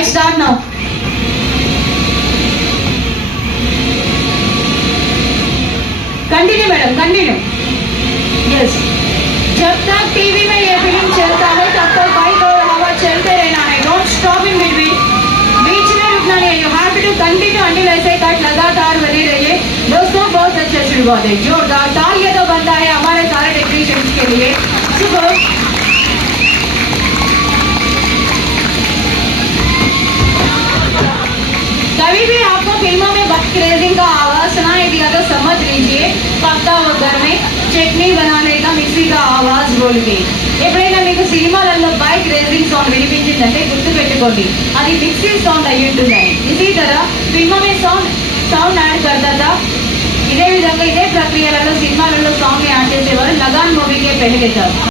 Right, start now. Continue madam, continue. Yes. जब तक TV में ये फिल्म चलता है तब तक बाइक और हवा चलते रहना है. Don't stop in between. बीच में रुकना नहीं है. You have to continue until ऐसे कट लगातार बने रहिए. दोस्तों बहुत अच्छा शुरुआत है. जोरदार तालियां तो बनता है हमारे सारे टेक्नीशियंस के लिए. सुपर. कभी भी आपको फिल्मों में बाइक रेसिंग का आवाज सुनाई दिया तो समझ लीजिए पक्का वो घर में చట్నీ बनाने మిక్సీ का आवाज बोल के ఎప్పుడైనా మీకు సినిమాలలో బైక్ రేసింగ్ సౌండ్ వినిపించిందంటే గుర్తు పెట్టుకోండి అది మిక్సీ సౌండ్ అయి ఉంటుందని. ఇదే तरह फिल्मों में సౌండ్ యాడ్ करता था. ఇదే విధంగా ఇదే ప్రక్రియలలో సినిమాలలో సాంగ్ యాడ్ చేసేవారు. लगान मूवी के पहले था.